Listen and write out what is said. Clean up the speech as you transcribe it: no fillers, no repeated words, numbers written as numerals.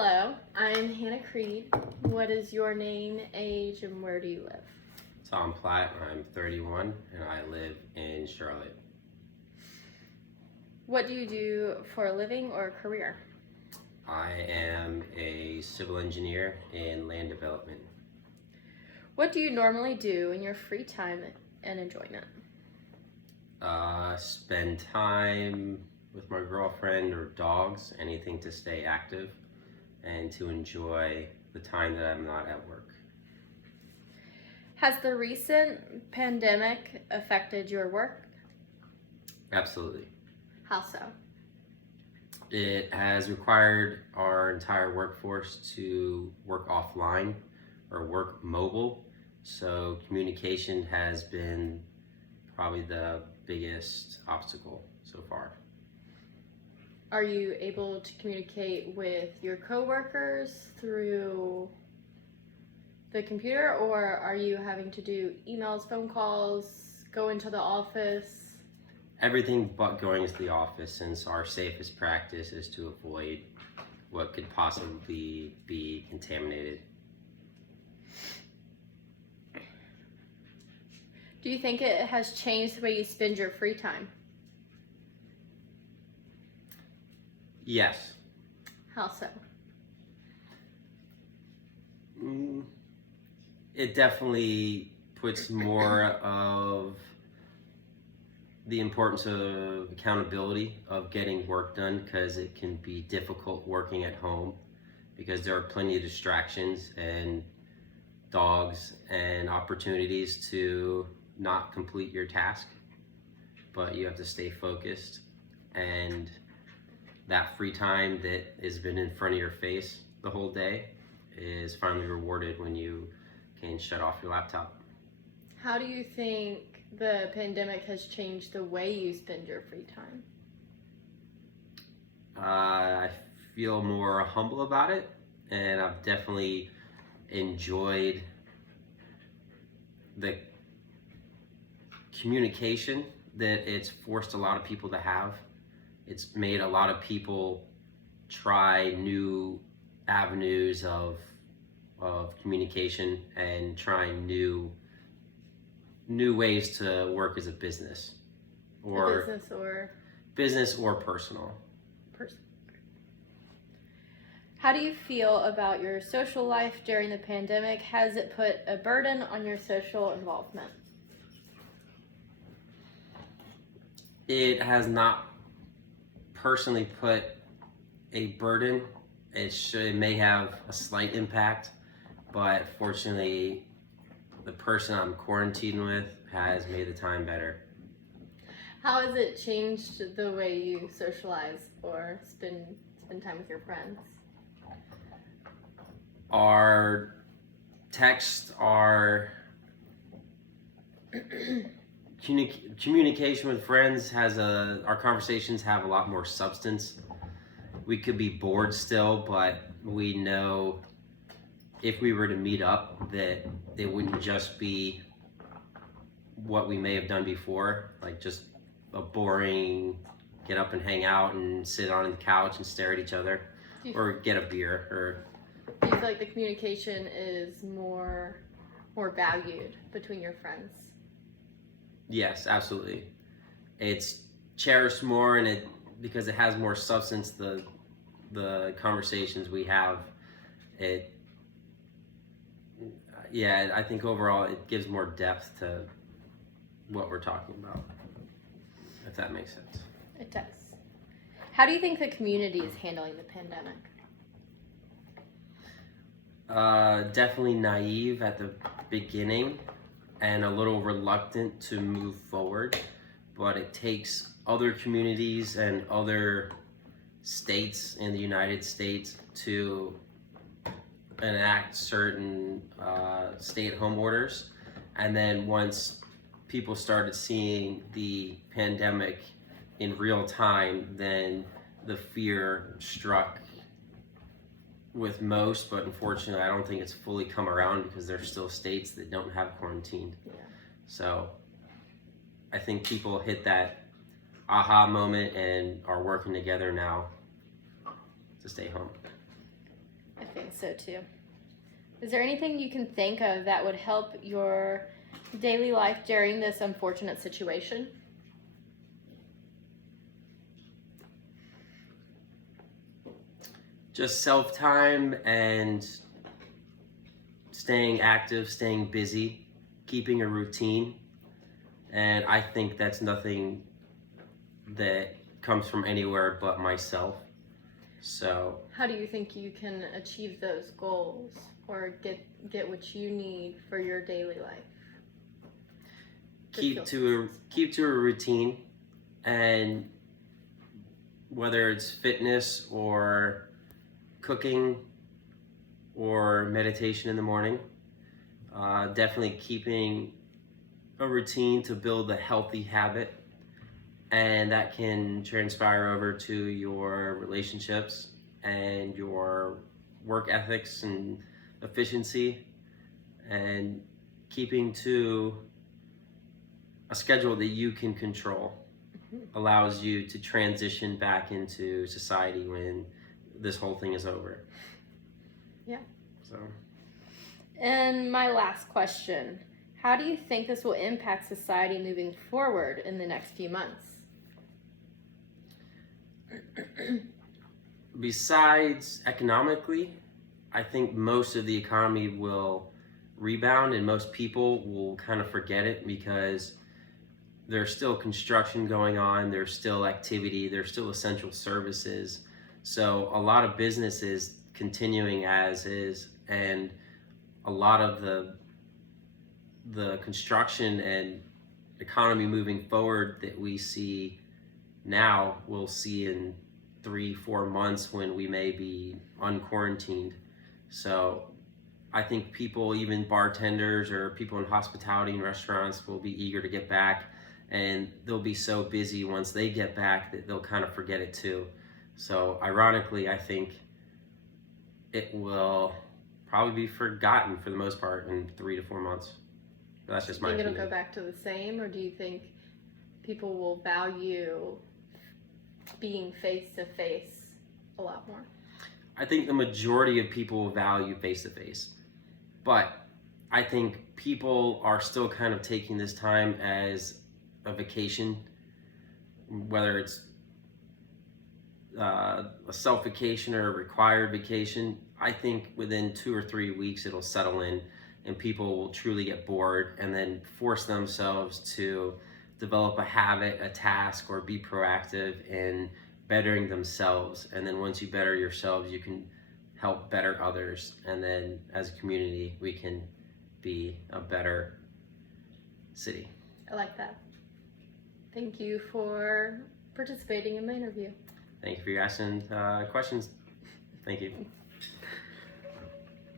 Hello, I'm Hannah Creed. What is your name, age, and where do you live? Tom Platt, I'm 31 and I live in Charlotte. What do you do for a living or career? I am a civil engineer in land development. What do you normally do in your free time and enjoyment? Spend time with my girlfriend or dogs, anything to stay active and to enjoy the time that I'm not at work. Has the recent pandemic affected your work? Absolutely. How so? It has required our entire workforce to work offline or work mobile. So communication has been probably the biggest obstacle so far. Are you able to communicate with your coworkers through the computer, or are you having to do emails, phone calls, go into the office? Everything but going to the office, since our safest practice is to avoid what could possibly be contaminated. Do you think it has changed the way you spend your free time? Yes. How so? It definitely puts more of the importance of accountability of getting work done, because it can be difficult working at home because there are plenty of distractions and dogs and opportunities to not complete your task, but you have to stay focused, and that free time that has been in front of your face the whole day is finally rewarded when you can shut off your laptop. How do you think the pandemic has changed the way you spend your free time? I feel more humble about it, and I've definitely enjoyed the communication that it's forced a lot of people to have. It's made a lot of people try new avenues of communication and trying new ways to work as a business or business or personal. How do you feel about your social life during the pandemic? Has it put a burden on your social involvement? It has not personally put a burden. It may have a slight impact, but fortunately the person I'm quarantined with has made the time better. How has it changed the way you socialize or spend time with your friends? Our texts, our communication with friends our conversations have a lot more substance. We could be bored still, but we know if we were to meet up that it wouldn't just be what we may have done before, like just a boring get up and hang out and sit on the couch and stare at each other or get a beer. Or do you feel like the communication is more valued between your friends? Yes, absolutely. It's cherished more, and because it has more substance, the conversations we have, I think overall it gives more depth to what we're talking about, if that makes sense. It does. How do you think the community is handling the pandemic? Definitely naive at the beginning and a little reluctant to move forward, but it takes other communities and other states in the United States to enact certain stay-at-home orders. And then once people started seeing the pandemic in real time, then the fear struck with most, but unfortunately I don't think it's fully come around because there's still states that don't have quarantined. Yeah. So I think people hit that aha moment and are working together now to stay home. I think so too. Is there anything you can think of that would help your daily life during this unfortunate situation? Just self-time and staying active, staying busy, keeping a routine. And I think that's nothing that comes from anywhere but myself. So How do you think you can achieve those goals or get what you need for your daily life? keep to a routine, and whether it's fitness or cooking or meditation in the morning, definitely keeping a routine to build a healthy habit, and that can transpire over to your relationships and your work ethics and efficiency, and keeping to a schedule that you can control allows you to transition back into society when this whole thing is over. Yeah. So, And my last question, how do you think this will impact society moving forward in the next few months? besides economically, I think most of the economy will rebound, and most people will kind of forget it because there's still construction going on, there's still activity, there's still essential services. So a lot of businesses continuing as is, and a lot of the construction and economy moving forward that we see now, we'll see in 3-4 months when we may be unquarantined. So I think people, even bartenders or people in hospitality and restaurants, will be eager to get back, and they'll be so busy once they get back that they'll kind of forget it too. So ironically, I think it will probably be forgotten for the most part in 3 to 4 months. But that's just my Do you opinion. think it'll go back to the same, or do you think people will value being face to face a lot more? I think the majority of people will value face to face, but I think people are still kind of taking this time as a vacation, whether it's a self vacation or a required vacation. I think within 2 or 3 weeks it'll settle in, and people will truly get bored and then force themselves to develop a habit, a task, or be proactive in bettering themselves. And then once you better yourselves, you can help better others, and then as a community we can be a better city. I like that. Thank you for participating in my interview. Thank you for asking questions. Thank you.